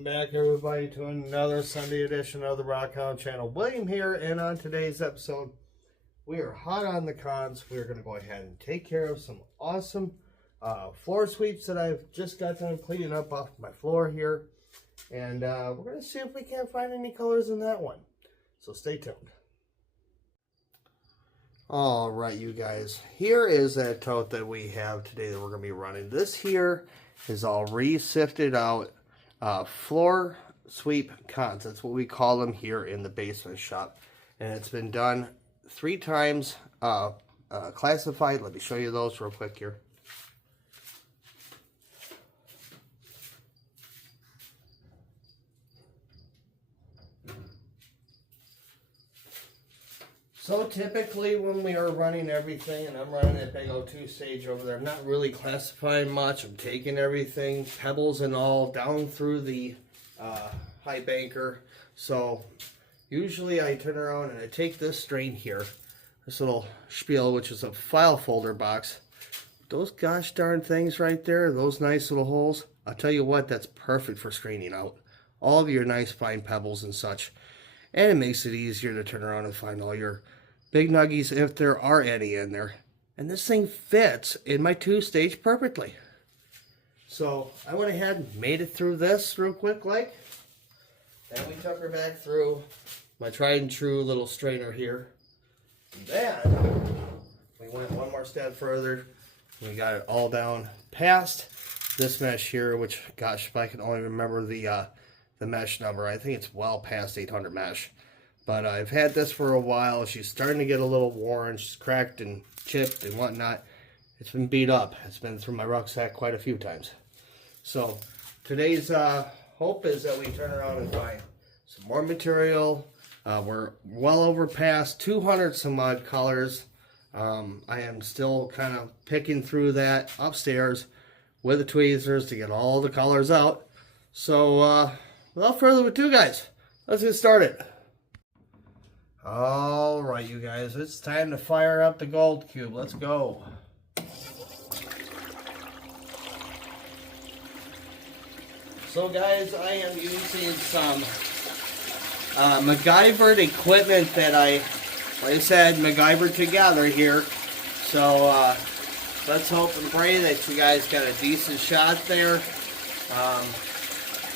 Welcome back, everybody, to another Sunday edition of the Rockhound Channel. William here, and on today's episode, we are hot on the cons. We're going to go ahead and take care of some awesome floor sweeps that I've just got done cleaning up off my floor here. And we're going to see if we can't find any colors in that one. So stay tuned. All right, you guys. Here is that tote that we have today that we're going to be running. This here is all re-sifted out floor sweep cons. That's what we call them here in the basement shop. And it's been done 3 times classified. Let me show you those real quick here. So typically when we are running everything, and I'm running that big old 2-stage over there, I'm not really classifying much. I'm taking everything, pebbles and all, down through the high banker. So usually I turn around and I take this strain here, this little spiel, which is a file folder box. Those gosh darn things right there, those nice little holes, I'll tell you what, that's perfect for straining out all of your nice fine pebbles and such. And it makes it easier to turn around and find all your big nuggies, if there are any in there. And this thing fits in my 2-stage perfectly. So I went ahead and made it through this real quick like. Then we took her back through my tried and true little strainer here. And then we went one more step further. We got it all down past this mesh here, which, gosh, if I can only remember the mesh number, I think it's well past 800 mesh. But I've had this for a while. She's starting to get a little worn. She's cracked and chipped and whatnot. It's been beat up. It's been through my rucksack quite a few times. So today's hope is that we turn around and find some more material. We're well over past 200 some odd colors. I am still kind of picking through that upstairs with the tweezers to get all the colors out. So without further ado, guys, let's get started. All right, you guys, it's time to fire up the gold cube. Let's go. So, guys, I am using some MacGyvered equipment that like I said, MacGyvered together here. So, let's hope and pray that you guys got a decent shot there.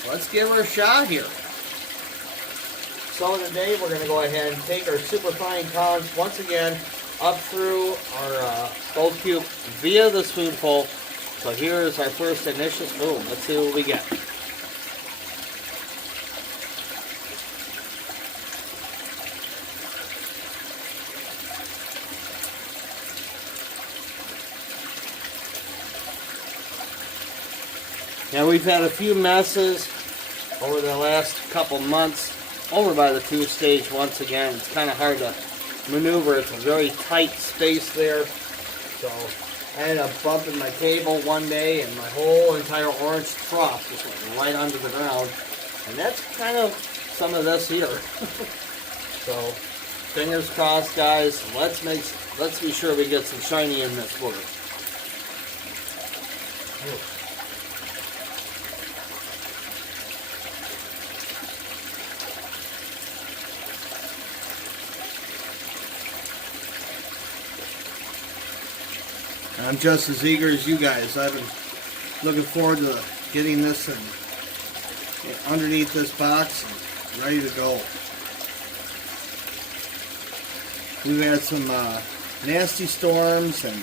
Let's give her a shot here. So today we're going to go ahead and take our super fine cons once again up through our gold cube via the spoonful. So here is our first initial spoon. Let's see what we get. Now we've had a few messes over the last couple months over by the 2-stage once again. It's kind of hard to maneuver. It's a very tight space there. So I ended up bumping my table one day and my whole entire orange trough just went right under the ground. And that's kind of some of this here. So fingers crossed, guys. Let's be sure we get some shiny in this water. I'm just as eager as you guys. I've been looking forward to getting this underneath this box and ready to go. We've had some nasty storms and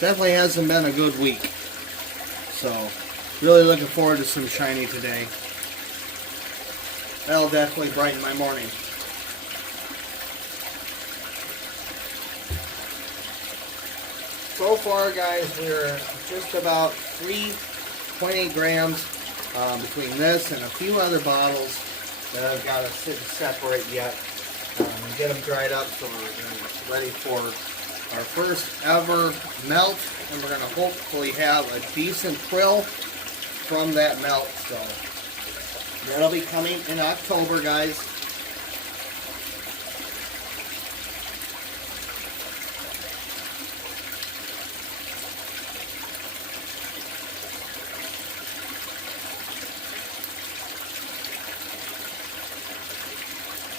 definitely hasn't been a good week. So really looking forward to some shiny today. That'll definitely brighten my morning. So far, guys, we're just about 3.8 grams between this and a few other bottles that I've got to sit and separate yet. Get them dried up so we're ready for our first ever melt, and we're going to hopefully have a decent prill from that melt. So that'll be coming in October, guys.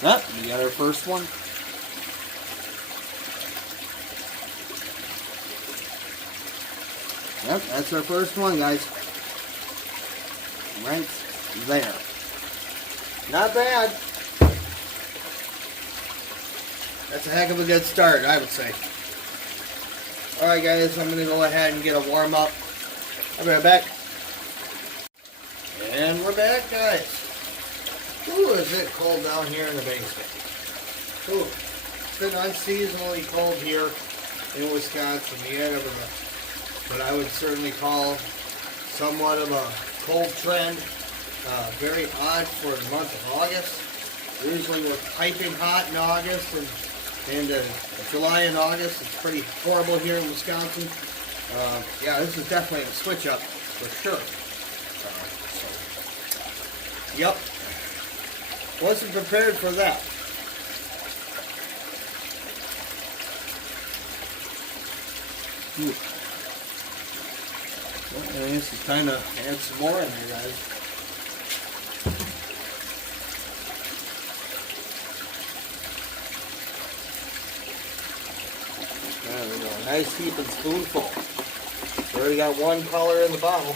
Ah, we got our first one. Yep, that's our first one, guys. Right there. Not bad. That's a heck of a good start, I would say. Alright guys, I'm going to go ahead and get a warm up. I'll be right back. And we're back, guys. Ooh, is it cold down here in the basement. Ooh, it's been unseasonably cold here in Wisconsin. The end of what I would certainly call somewhat of a cold trend. Very odd for the month of August. Usually we're piping hot in August and July and August. It's pretty horrible here in Wisconsin. Yeah, this is definitely a switch up for sure. Yep. Wasn't prepared for that. Well, I guess it's time to add some more in there, guys. There we go. A nice heaping spoonful. We already got one color in the bottle.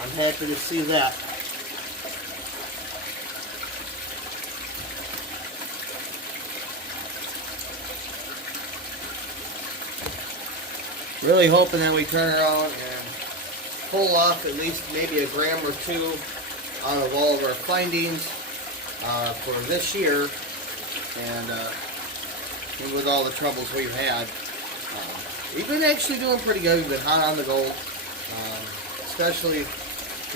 I'm happy to see that. Really hoping that we turn around and pull off at least maybe a gram or two out of all of our findings for this year, and with all the troubles we've had. We've been actually doing pretty good. We've been hot on the gold, especially,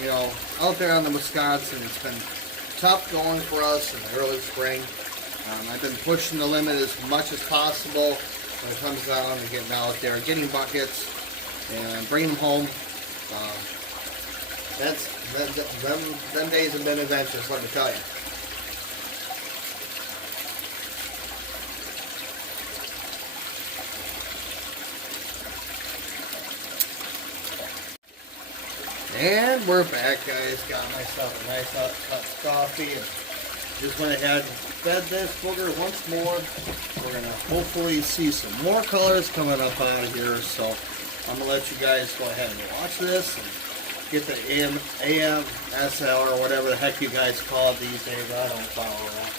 you know, out there on the Wisconsin. It's been tough going for us in the early spring. I've been pushing the limit as much as possible when it comes down to getting out there, getting buckets, and bringing them home. Them days have been adventurous, let me tell you. And we're back, guys. Got myself a nice hot cup of coffee and just went ahead and fed this booger once more. We're going to hopefully see some more colors coming up out of here. So I'm going to let you guys go ahead and watch this and get the AMSL or whatever the heck you guys call it these days. I don't follow that.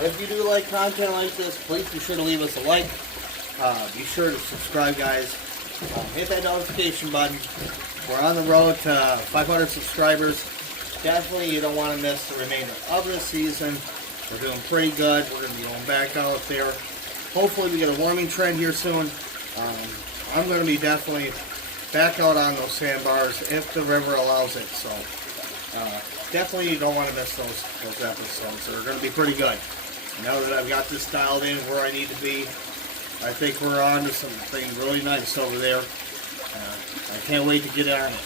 If you do like content like this, please be sure to leave us a like. Be sure to subscribe, guys. Hit that notification button. We're on the road to 500 subscribers. Definitely you don't want to miss the remainder of this season. We're doing pretty good. We're going to be going back out there. Hopefully we get a warming trend here soon. I'm going to be definitely back out on those sandbars if the river allows it. So definitely you don't want to miss those episodes. They're going to be pretty good. Now that I've got this dialed in where I need to be, I think we're on to something really nice over there. I can't wait to get on it.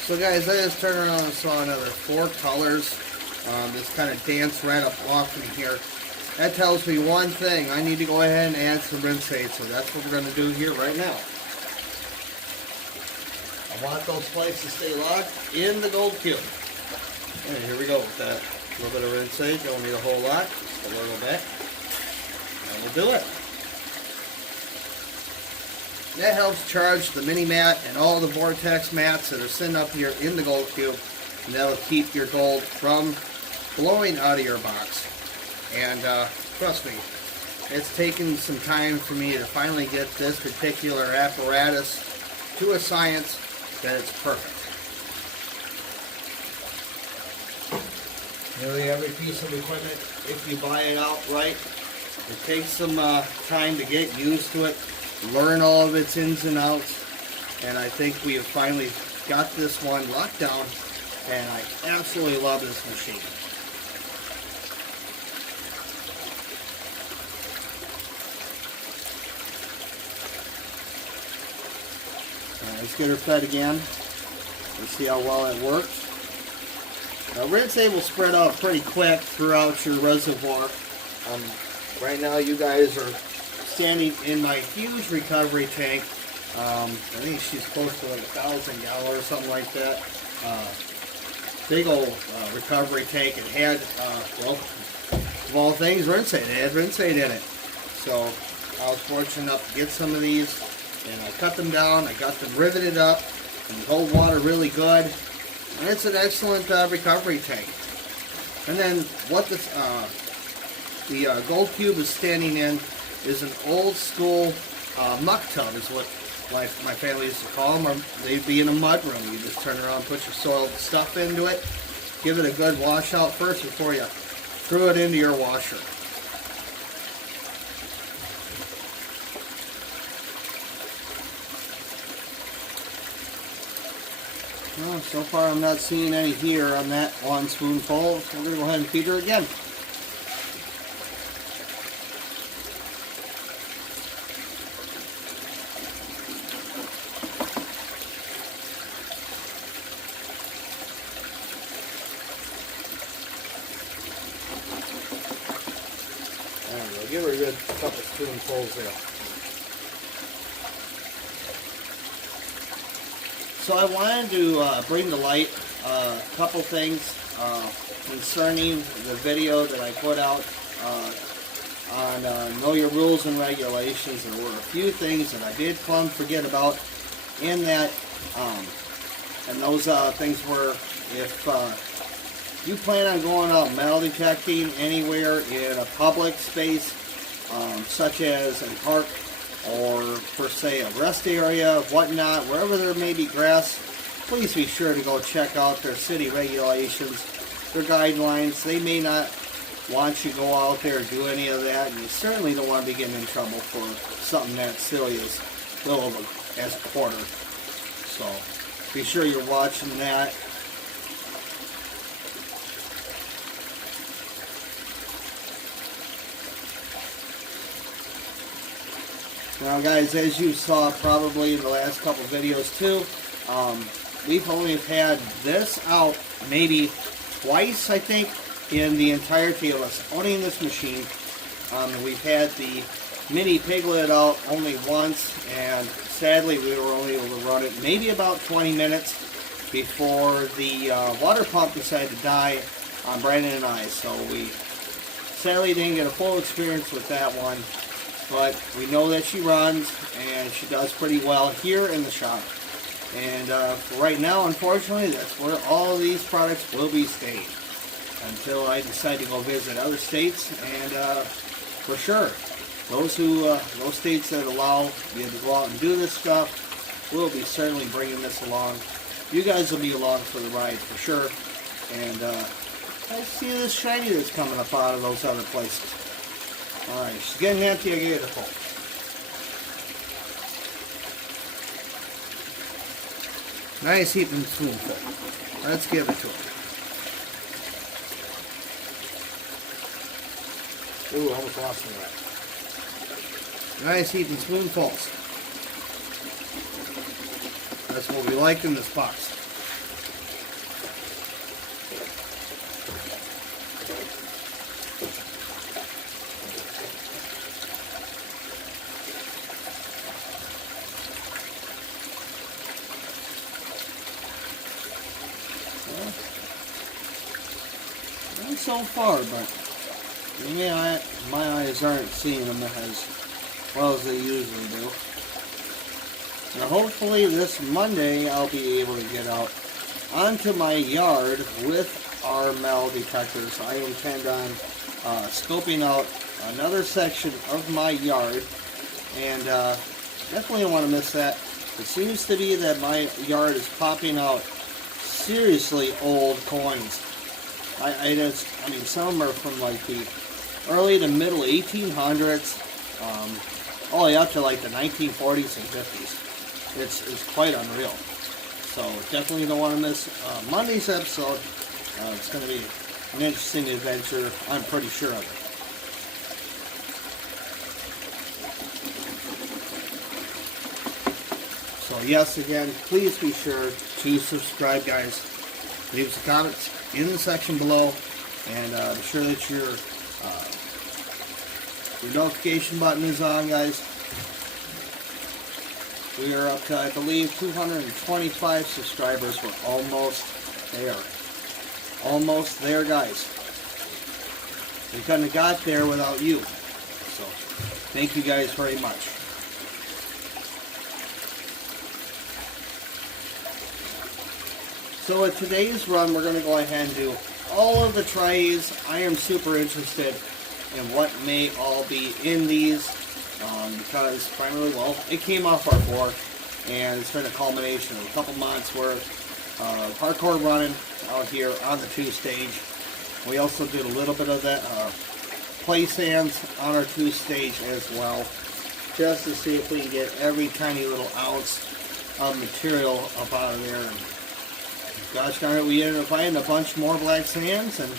So guys, I just turned around and saw another 4 colors. This kind of dance right up off me here. That tells me one thing. I need to go ahead and add some rinse aid. So that's what we're going to do here right now. I want those flakes to stay locked in the gold cube. And here we go with that. A little bit of rinse aid. Don't need a whole lot. Just a little bit. And we'll do it. That helps charge the mini mat and all the vortex mats that are sitting up here in the gold cube. And that'll keep your gold from blowing out of your box. And trust me, it's taken some time for me to finally get this particular apparatus to a science that it's perfect. Nearly every piece of equipment, if you buy it outright, it takes some time to get used to it, learn all of its ins and outs, and I think we have finally got this one locked down, and I absolutely love this machine. Let's get her fed again. Let's see how well it works. Now, rinse aid will spread out pretty quick throughout your reservoir. Right now, you guys are standing in my huge recovery tank. I think she's close to like 1,000 gallons or something like that. Big old recovery tank. It had, well, of all things, rinse aid. It had rinse aid in it. So I was fortunate enough to get some of these, and I cut them down. I got them riveted up and hold water really good. And it's an excellent recovery tank. And then what the Gold Cube is standing in is an old school muck tub, is what my family used to call them, or they'd be in a mud room. You just turn around, put your soiled stuff into it, give it a good wash out first before you throw it into your washer. Well, so far I'm not seeing any here on that one spoonful, so we're going to go ahead and feed her again. There we go. Give her a good couple spoonfuls there. So I wanted to bring to light a couple things concerning the video that I put out on Know Your Rules and Regulations. There were a few things that I did plumb forget about in that, and those things were, if you plan on going out metal detecting anywhere in a public space, such as a park, or per se a rest area, whatnot, wherever there may be grass, please be sure to go check out their city regulations, their guidelines. They may not want you to go out there and do any of that, and you certainly don't want to be getting in trouble for something that silly as little as a quarter. So be sure you're watching that. Now guys, as you saw probably in the last couple videos too, we've only had this out maybe twice, I think, in the entirety of us owning this machine. We've had the mini piglet out only once, and sadly we were only able to run it maybe about 20 minutes before the water pump decided to die on Brandon and I. So we sadly didn't get a full experience with that one. But we know that she runs, and she does pretty well here in the shop. And for right now, unfortunately, that's where all of these products will be staying until I decide to go visit other states. And for sure, those states that allow you to go out and do this stuff will be certainly bringing this along. You guys will be along for the ride for sure. And I see this shiny that's coming up out of those other places. Alright, she's getting empty, I gave it a full. Nice heaping spoonful. Let's give it to her. Ooh, almost lost that. Nice heaping spoonfuls. That's what we like in this box. Not so far, but maybe my eyes aren't seeing them as well as they usually do. Now hopefully this Monday I'll be able to get out onto my yard with our metal detectors. I intend on scoping out another section of my yard, and definitely don't want to miss that. It seems to be that my yard is popping out seriously old coins. I mean, some of them are from like the early to middle 1800s, all the way up to like the 1940s and 50s. It's quite unreal. So definitely don't want to miss Monday's episode. It's going to be an interesting adventure, I'm pretty sure of it. So yes, again, please be sure to subscribe, guys. Leave us comments in the section below, and be sure that your notification button is on, guys. We are up to, I believe, 225 subscribers. We're almost there. Almost there, guys. We couldn't have got there without you. So, thank you guys very much. So with today's run, we're going to go ahead and do all of the trays. I am super interested in what may all be in these because primarily, well, it came off our board and it's been a culmination of a couple months worth of hardcore running out here on the 2-stage. We also did a little bit of that play sands on our 2-stage as well, just to see if we can get every tiny little ounce of material up out of there. And gosh darn it, we ended up finding a bunch more black sands, and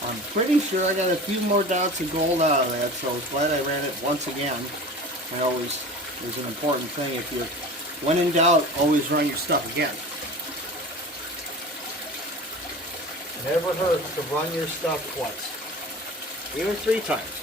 I'm pretty sure I got a few more dots of gold out of that, so I was glad I ran it once again. I always, is an important thing. If you, when in doubt, always run your stuff again. It never hurts to run your stuff twice, even 3 times.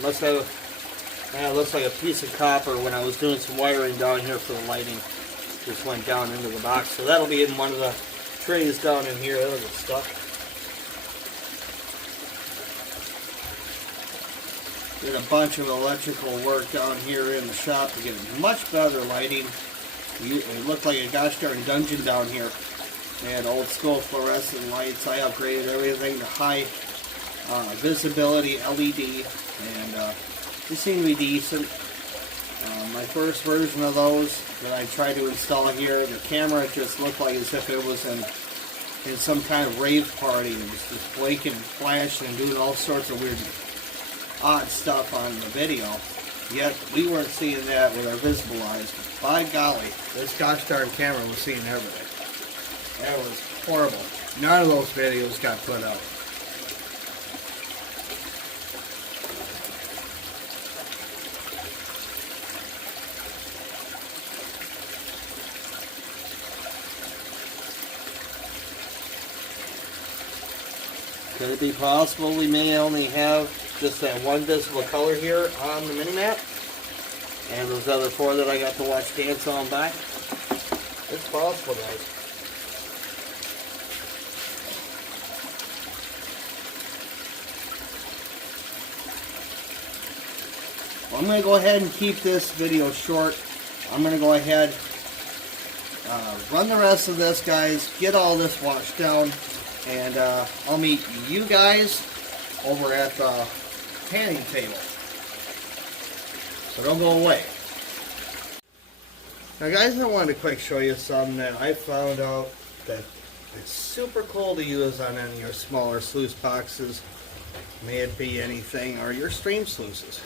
Must have, it looks like a piece of copper when I was doing some wiring down here for the lighting. Just went down into the box. So that'll be in one of the trays down in here. That'll get stuck. Did a bunch of electrical work down here in the shop to get much better lighting. It looked like a gosh darn dungeon down here. They had old school fluorescent lights. I upgraded everything to high visibility LED, and they seem to be decent. My first version of those that I tried to install here, the camera just looked like as if it was in some kind of rave party. It was just blinking, flashing, and doing all sorts of weird, odd stuff on the video. Yet we weren't seeing that with our visible eyes. By golly, this gosh darn camera was seeing everything. That was horrible. None of those videos got put out. Could it be possible we may only have just that one visible color here on the mini-map? And those other 4 that I got to watch dance on by? It's possible, guys. Well, I'm going to go ahead and keep this video short. I'm going to go ahead, run the rest of this, guys, get all this washed down. And I'll meet you guys over at the panning table. So don't go away. Now guys, I wanted to quick show you something that I found out that it's super cool to use on any of your smaller sluice boxes. May it be anything, or your stream sluices.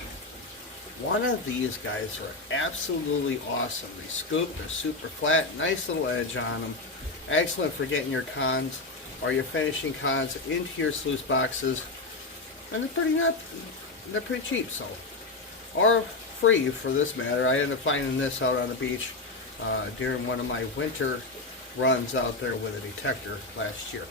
One of these guys are absolutely awesome. They scoop, they're super flat, nice little edge on them. Excellent for getting your cons or your finishing cons into your sluice boxes, and they're pretty cheap, so, or free for this matter. I ended up finding this out on the beach during one of my winter runs out there with a detector last year.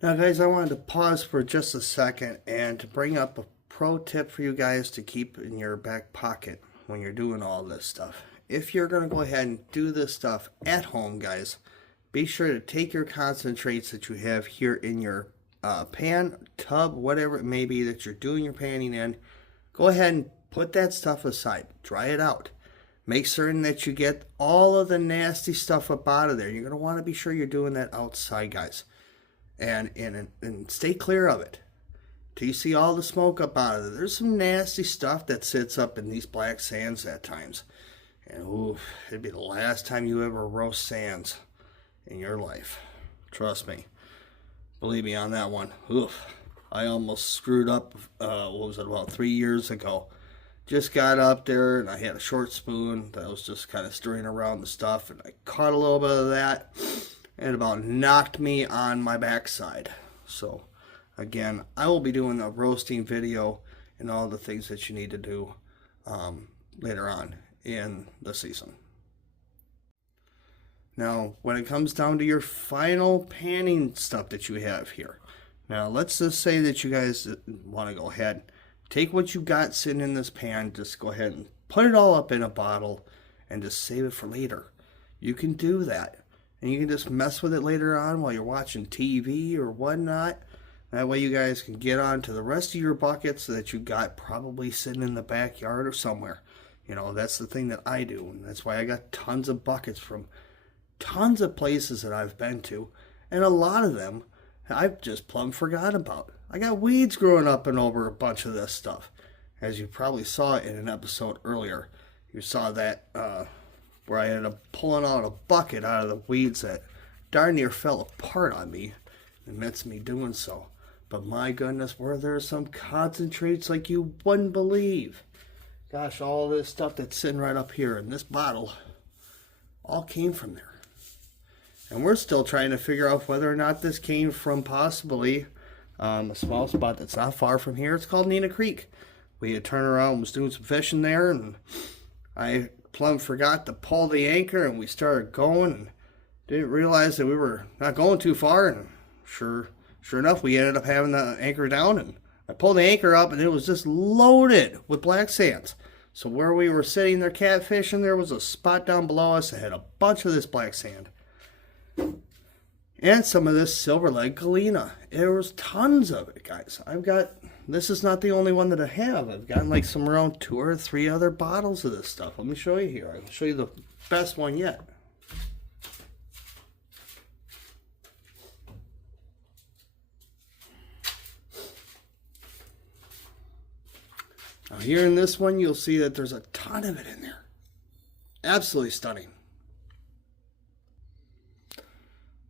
Now guys, I wanted to pause for just a second and to bring up a pro tip for you guys to keep in your back pocket when you're doing all this stuff. If you're going to go ahead and do this stuff at home, guys, be sure to take your concentrates that you have here in your pan, tub, whatever it may be that you're doing your panning in. Go ahead and put that stuff aside. Dry it out. Make certain that you get all of the nasty stuff up out of there. You're going to want to be sure you're doing that outside, guys. And stay clear of it. Till you see all the smoke up out of it. There's some nasty stuff that sits up in these black sands at times. And ooh, it'd be the last time you ever roast sands in your life. Trust me. Believe me on that one. Oof. I almost screwed up, what was it, about 3 years ago. Just got up there and I had a short spoon that was just kind of stirring around the stuff, and I caught a little bit of that and it about knocked me on my backside. So again, I will be doing a roasting video and all the things that you need to do later on in the season. Now, when it comes down to your final panning stuff that you have here, now let's just say that you guys want to go ahead, take what you got sitting in this pan, just go ahead and put it all up in a bottle and just save it for later. You can do that. And you can just mess with it later on while you're watching TV or whatnot. That way you guys can get on to the rest of your buckets that you got probably sitting in the backyard or somewhere. You know, that's the thing that I do. And that's why I got tons of buckets from tons of places that I've been to. And a lot of them I've just plumb forgot about. I got weeds growing up and over a bunch of this stuff. As you probably saw in an episode earlier. You saw that where I ended up pulling out a bucket out of the weeds that darn near fell apart on me amidst me doing so. But my goodness, were there some concentrates like you wouldn't believe. Gosh, all this stuff that's sitting right up here in this bottle all came from there. And we're still trying to figure out whether or not this came from possibly a small spot that's not far from here. It's called Neenah Creek. We had turned around and was doing some fishing there, and I plumb forgot to pull the anchor, and we started going and didn't realize that we were not going too far, and sure enough, we ended up having the anchor down, and I pulled the anchor up, and it was just loaded with black sands. So where we were sitting there catfishing, there was a spot down below us that had a bunch of this black sand. And some of this silver-leg galena. There was tons of it, guys. This is not the only one that I have. I've gotten like some around 2 or 3 other bottles of this stuff. Let me show you here. I'll show you the best one yet. Now here in this one, you'll see that there's a ton of it in there. Absolutely stunning.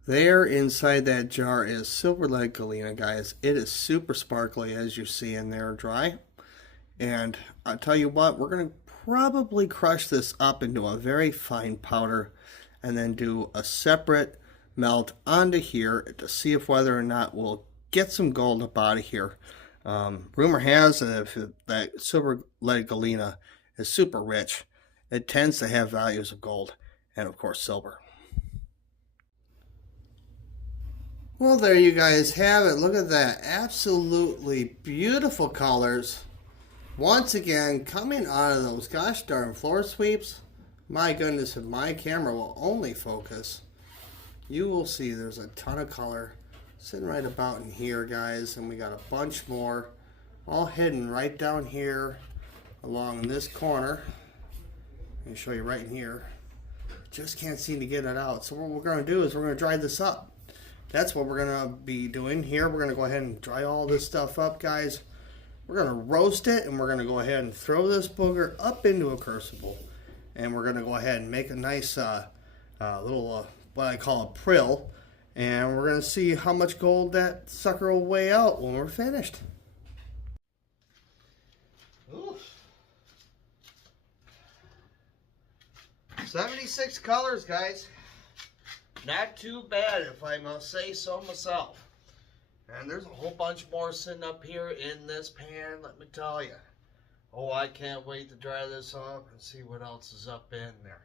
There inside that jar is silver-leg galena, guys. It is super sparkly, as you see in there, dry. And I'll tell you what, we're going to probably crush this up into a very fine powder and then do a separate melt onto here to see if whether or not we'll get some gold up out of here. Rumor has it that silver-leg galena is super rich. It tends to have values of gold and, of course, silver. Well, there you guys have it. Look at that. Absolutely beautiful colors. Once again, coming out of those gosh darn floor sweeps. My goodness, if my camera will only focus, you will see there's a ton of color sitting right about in here, guys. And we got a bunch more all hidden right down here along this corner. Let me show you right in here. Just can't seem to get it out. So what we're going to do is we're going to dry this up. That's what we're going to be doing here. We're going to go ahead and dry all this stuff up, guys. We're going to roast it, and we're going to go ahead and throw this booger up into a crucible. And we're going to go ahead and make a nice little, what I call a prill. And we're going to see how much gold that sucker will weigh out when we're finished. Ooh. 76 colors, guys. Not too bad, if I must say so myself. And there's a whole bunch more sitting up here in this pan, let me tell you. Oh, I can't wait to dry this off and see what else is up in there.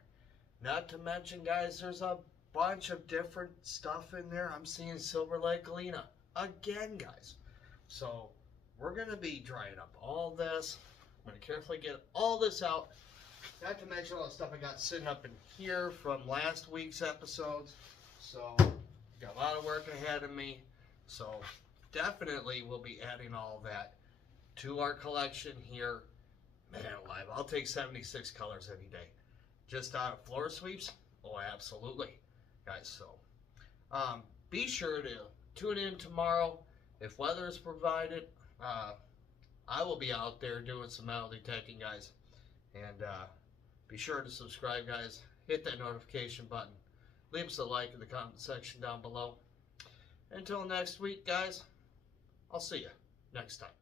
Not to mention, guys, there's a bunch of different stuff in there. I'm seeing silver-leg galena again, guys. So we're going to be drying up all this. I'm going to carefully get all this out. Not to mention all the stuff I got sitting up in here from last week's episodes. So, got a lot of work ahead of me. So, definitely we'll be adding all that to our collection here. Man alive, I'll take 76 colors any day. Just out of floor sweeps? Oh, absolutely. Guys, so, be sure to tune in tomorrow. If weather is provided, I will be out there doing some metal detecting, guys. And, be sure to subscribe, guys. Hit that notification button. Leave us a like in the comment section down below. Until next week, guys, I'll see you next time.